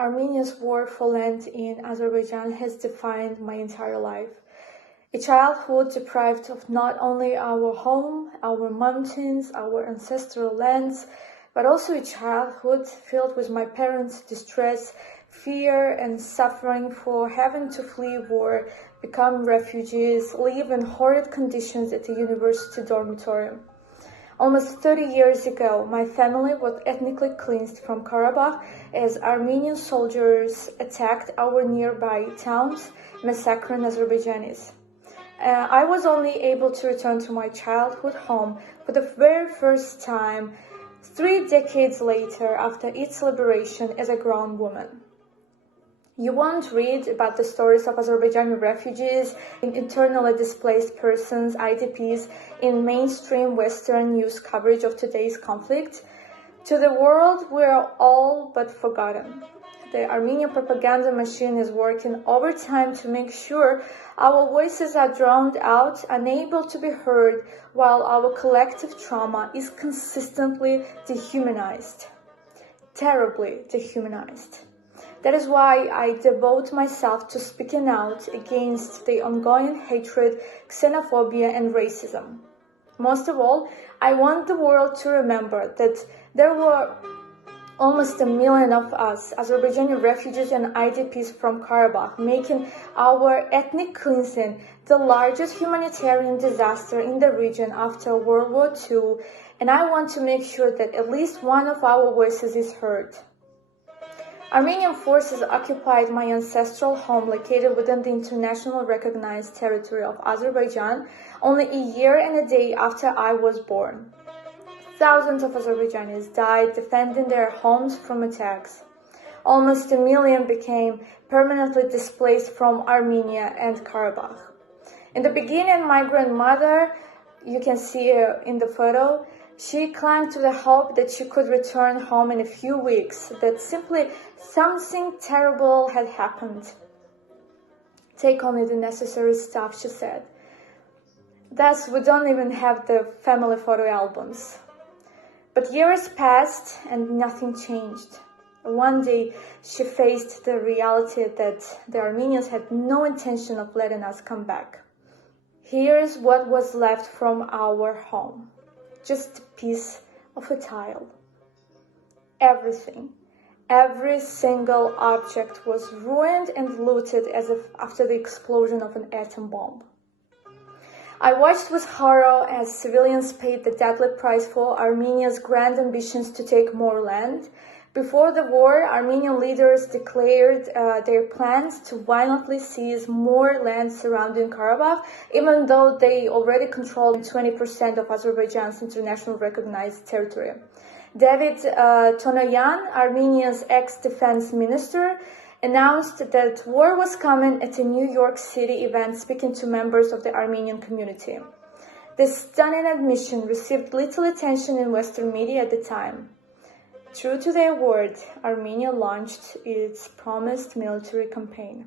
Armenia's war for land in Azerbaijan has defined my entire life. A childhood deprived of not only our home, our mountains, our ancestral lands, but also a childhood filled with my parents' distress, fear and suffering for having to flee war, become refugees, live in horrid conditions at a university dormitory. Almost 30 years ago, my family was ethnically cleansed from Karabakh as Armenian soldiers attacked our nearby towns, massacring Azerbaijanis. I was only able to return to my childhood home for the very first time 3 decades later after its liberation as a grown woman. You won't read about the stories of Azerbaijani refugees, internally displaced persons, IDPs, in mainstream Western news coverage of today's conflict. To the world, we are all but forgotten. The Armenian propaganda machine is working overtime to make sure our voices are drowned out, unable to be heard, while our collective trauma is consistently dehumanized. Terribly dehumanized. That is why I devote myself to speaking out against the ongoing hatred, xenophobia, and racism. Most of all, I want the world to remember that there were almost 1 million of us, Azerbaijani refugees and IDPs from Karabakh, making our ethnic cleansing the largest humanitarian disaster in the region after World War II, and I want to make sure that at least one of our voices is heard. Armenian forces occupied my ancestral home located within the internationally recognized territory of Azerbaijan only a year and a day after I was born. Thousands of Azerbaijanis died defending their homes from attacks. Almost 1 million became permanently displaced from Armenia and Karabakh. In the beginning, my grandmother, you can see her in the photo, she clung to the hope that she could return home in a few weeks, that simply something terrible had happened. Take only the necessary stuff, she said. Thus, we don't even have the family photo albums. But years passed and nothing changed. One day, she faced the reality that the Armenians had no intention of letting us come back. Here's what was left from our home. Just a piece of a tile. Everything, every single object was ruined and looted as if after the explosion of an atom bomb. I watched with horror as civilians paid the deadly price for Armenia's grand ambitions to take more land. Before the war, Armenian leaders declared their plans to violently seize more land surrounding Karabakh, even though they already controlled 20% of Azerbaijan's internationally recognized territory. David Tonoyan, Armenia's ex-defense minister, announced that war was coming at a New York City event speaking to members of the Armenian community. This stunning admission received little attention in Western media at the time. True to their word, Armenia launched its promised military campaign.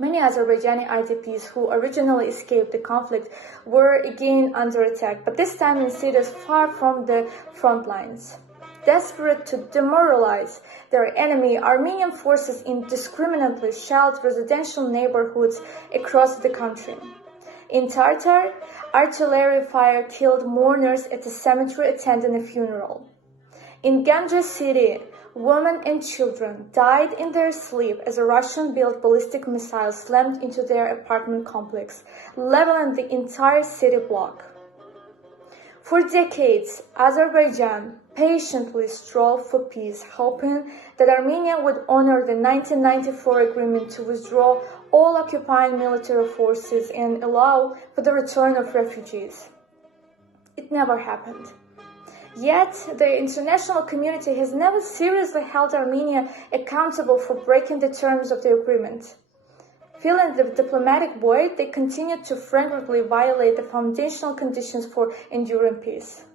Many Azerbaijani IDPs who originally escaped the conflict were again under attack, but this time in cities far from the front lines. Desperate to demoralize their enemy, Armenian forces indiscriminately shelled residential neighborhoods across the country. In Tartar, artillery fire killed mourners at a cemetery attending a funeral. In Ganja city, women and children died in their sleep as a Russian-built ballistic missile slammed into their apartment complex, leveling the entire city block. For decades, Azerbaijan patiently strove for peace, hoping that Armenia would honor the 1994 agreement to withdraw all occupying military forces and allow for the return of refugees. It never happened. Yet, the international community has never seriously held Armenia accountable for breaking the terms of the agreement. Filling the diplomatic void, they continued to frequently violate the foundational conditions for enduring peace.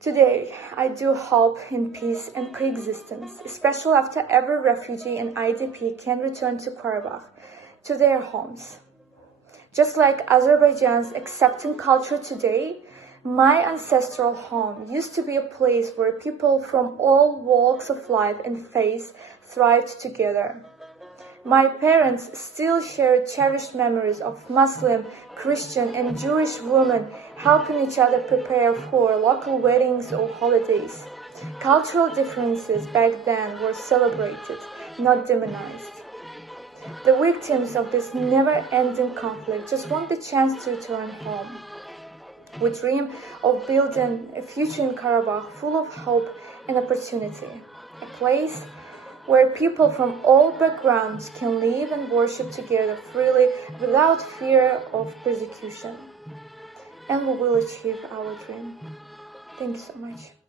Today, I do hope in peace and coexistence, especially after every refugee and IDP can return to Karabakh, to their homes. Just like Azerbaijan's accepting culture today, My ancestral home used to be a place where people from all walks of life and faiths thrived together. My parents still share cherished memories of Muslim, Christian, and Jewish women helping each other prepare for local weddings or holidays. Cultural differences back then were celebrated, not demonized. The victims of this never-ending conflict just want the chance to return home. We dream of building a future in Karabakh full of hope and opportunity, a place where people from all backgrounds can live and worship together freely without fear of persecution. And we will achieve our dream. Thank you so much.